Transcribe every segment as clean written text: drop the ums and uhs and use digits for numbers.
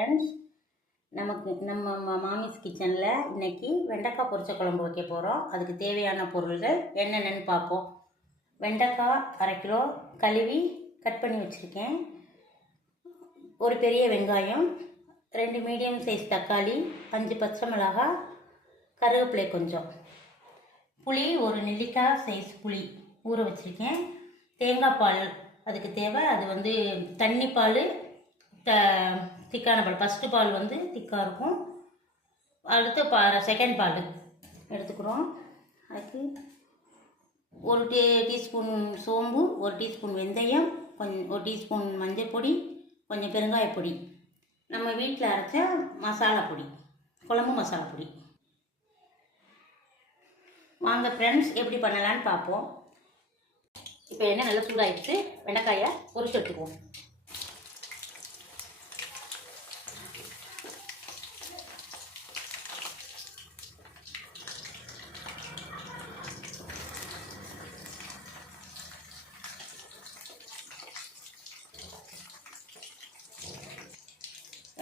Friends, நம்ம மாமிஸ் கிச்சனில் இன்றைக்கி வெண்டைக்காய் பொரிச்ச குழம்பு வைக்க போகிறோம். அதுக்கு தேவையான பொருள்கள் என்னென்னு பார்ப்போம். வெண்டைக்காய் 1/2 கிலோ கழுவி கட் பண்ணி வச்சுருக்கேன். ஒரு பெரிய வெங்காயம், 2 மீடியம் சைஸ் தக்காளி, 5 பச்சை மிளகாய், கருவேப்பிலை கொஞ்சம், புளி ஒரு நெல்லிக்காய் சைஸ் புளி ஊற வச்சுருக்கேன். தேங்காய் பால் அதுக்கு தேவை. அது தண்ணி பால், திக்கான பால். ஃபஸ்ட்டு பால் திக்காக இருக்கும். அடுத்து செகண்ட் பால் எடுத்துக்கிறோம். அதுக்கு 1 டீஸ்பூன் சோம்பு, 1 டீஸ்பூன் வெந்தயம், கொஞ்சம் 1 டீஸ்பூன் மஞ்சள் பொடி, கொஞ்சம் பெருங்காயப்பொடி, நம்ம வீட்டில் அரைச்ச மசாலா பொடி, குழம்பு மசாலா பொடி. வாங்க ஃப்ரெண்ட்ஸ், எப்படி பண்ணலான்னு பார்ப்போம். இப்போ எண்ணெய் நல்லா சூடாகிடுச்சு. வெண்டைக்காயை பொரிச்சு எடுத்துக்குவோம்.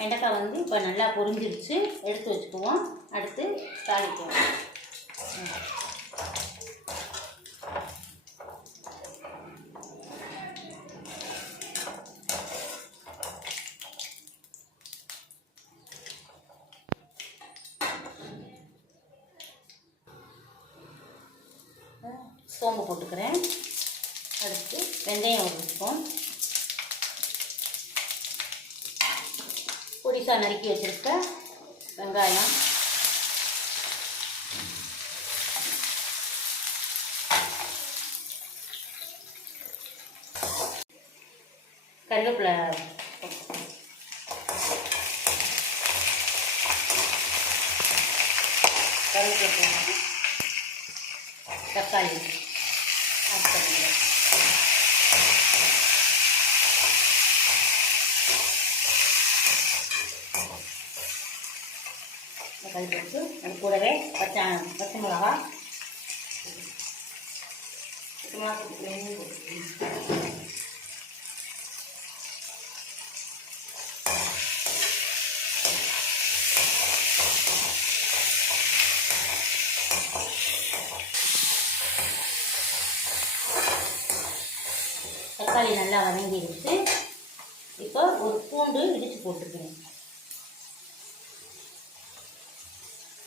வெண்டைக்காய் இப்போ நல்லா பொரிஞ்சிருச்சு. எடுத்து வச்சுக்குவோம். அடுத்து தாளிக்குவோம். சோம்பு போட்டுக்கிறேன். அடுத்து வெந்தயம் 1 ஸ்பூன், பொடிசாக நறுக்கி வச்சுருக்க வெங்காயம், கருவேப்பிலை, போட்டு தக்காளி ஆட் பண்ணிடுறேன். தக்காளி போட்டு அது கூடவே பச்சை மிளகா, தக்காளி நல்லா வதங்கிடுச்சு. இப்போ ஒரு பூண்டு இடித்து போட்டுக்கிறேன்.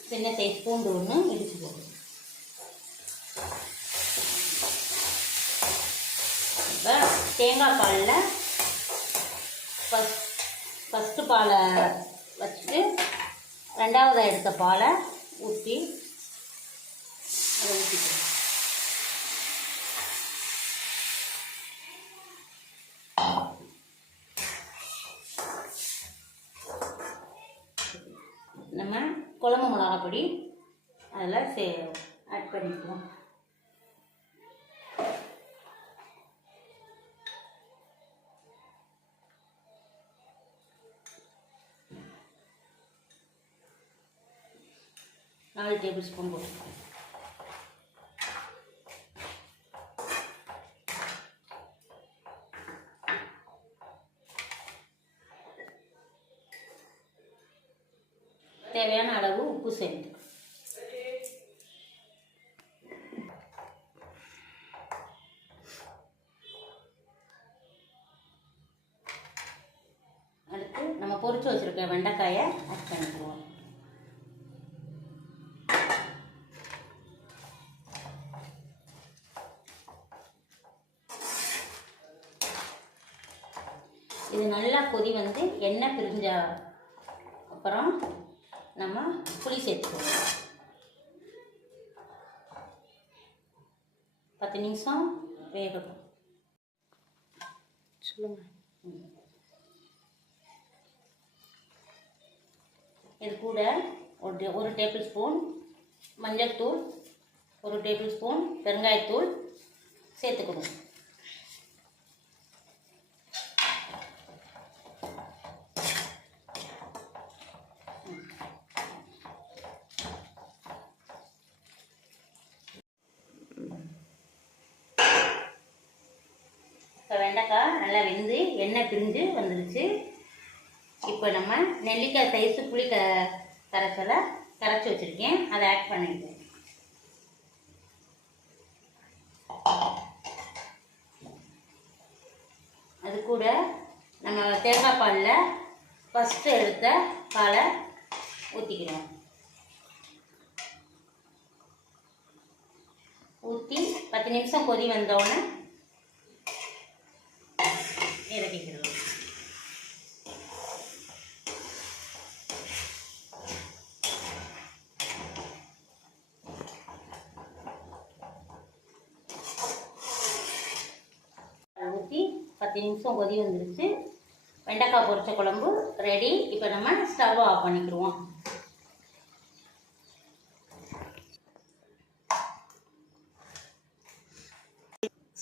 சின்ன சைஸ் பூண்டு 1 இடித்து போடுறேன். இப்போ தேங்காய் பாலில் ஃபஸ்ட்டு பாலை வச்சுட்டு 2வது எடுத்த பாலை ஊற்றி அதை ஊற்றிக்கிறேன். நம்ம குழம்பு மிளகாய் பொடி அதில் ஆட் பண்ணிக்குவோம். நாலு டேபிள் ஸ்பூன் போட்டுக்கோங்க. தேவையான அளவு உப்பு சேர்த்து அடுத்து நம்ம பொரிச்சு வச்சிருக்க வெண்டைக்காயை ஆட் பண்ணிக்குவோம். இது நல்லா கொதி எண்ணெய் பிரிஞ்ச அப்புறம் நம்ம புளி சேர்த்துக்குவோம். 10 நிமிஷம் வேகட்டும். சொல்லுங்கள். இது கூட 1 டேபிள் ஸ்பூன் மஞ்சள் தூள், 1 டேபிள் ஸ்பூன் பெருங்காயத்தூள் சேர்த்துக்கணும். இப்போ வெண்டைக்காய் நல்லா வெந்து எண்ணெய் பிரிஞ்சு வந்துடுச்சு. இப்போ நம்ம நெல்லிக்காய் சைஸு புளி கரைச்சலை கரைச்சி வச்சுருக்கேன், அதை ஆட் பண்ணிட்டேன். அது கூட நம்ம தேங்காய் பாலில் ஃபஸ்ட்டு எடுத்த பாலை ஊற்றிக்கிறோம். ஊற்றி 10 நிமிஷம் கொதி வந்தோடனே இறக்கிக்கிறோம். ஊற்றி 10 நிமிஷம் கொதி வந்துருச்சு. வெண்டைக்காய் பொரிச்ச குழம்பு ரெடி. இப்போ நம்ம ஸ்டவ் ஆஃப் பண்ணிக்கிடுவோம்.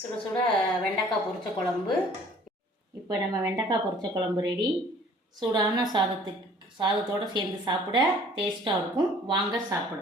சுட சுட வெண்டைக்காய் பொரிச்ச குழம்பு. இப்போ நம்ம வெண்டைக்காய் பொரிச்ச குழம்பு ரெடி. சூடான சாதத்தோடு சேர்ந்து சாப்பிட டேஸ்ட்டாக இருக்கும். வாங்க சாப்பிட.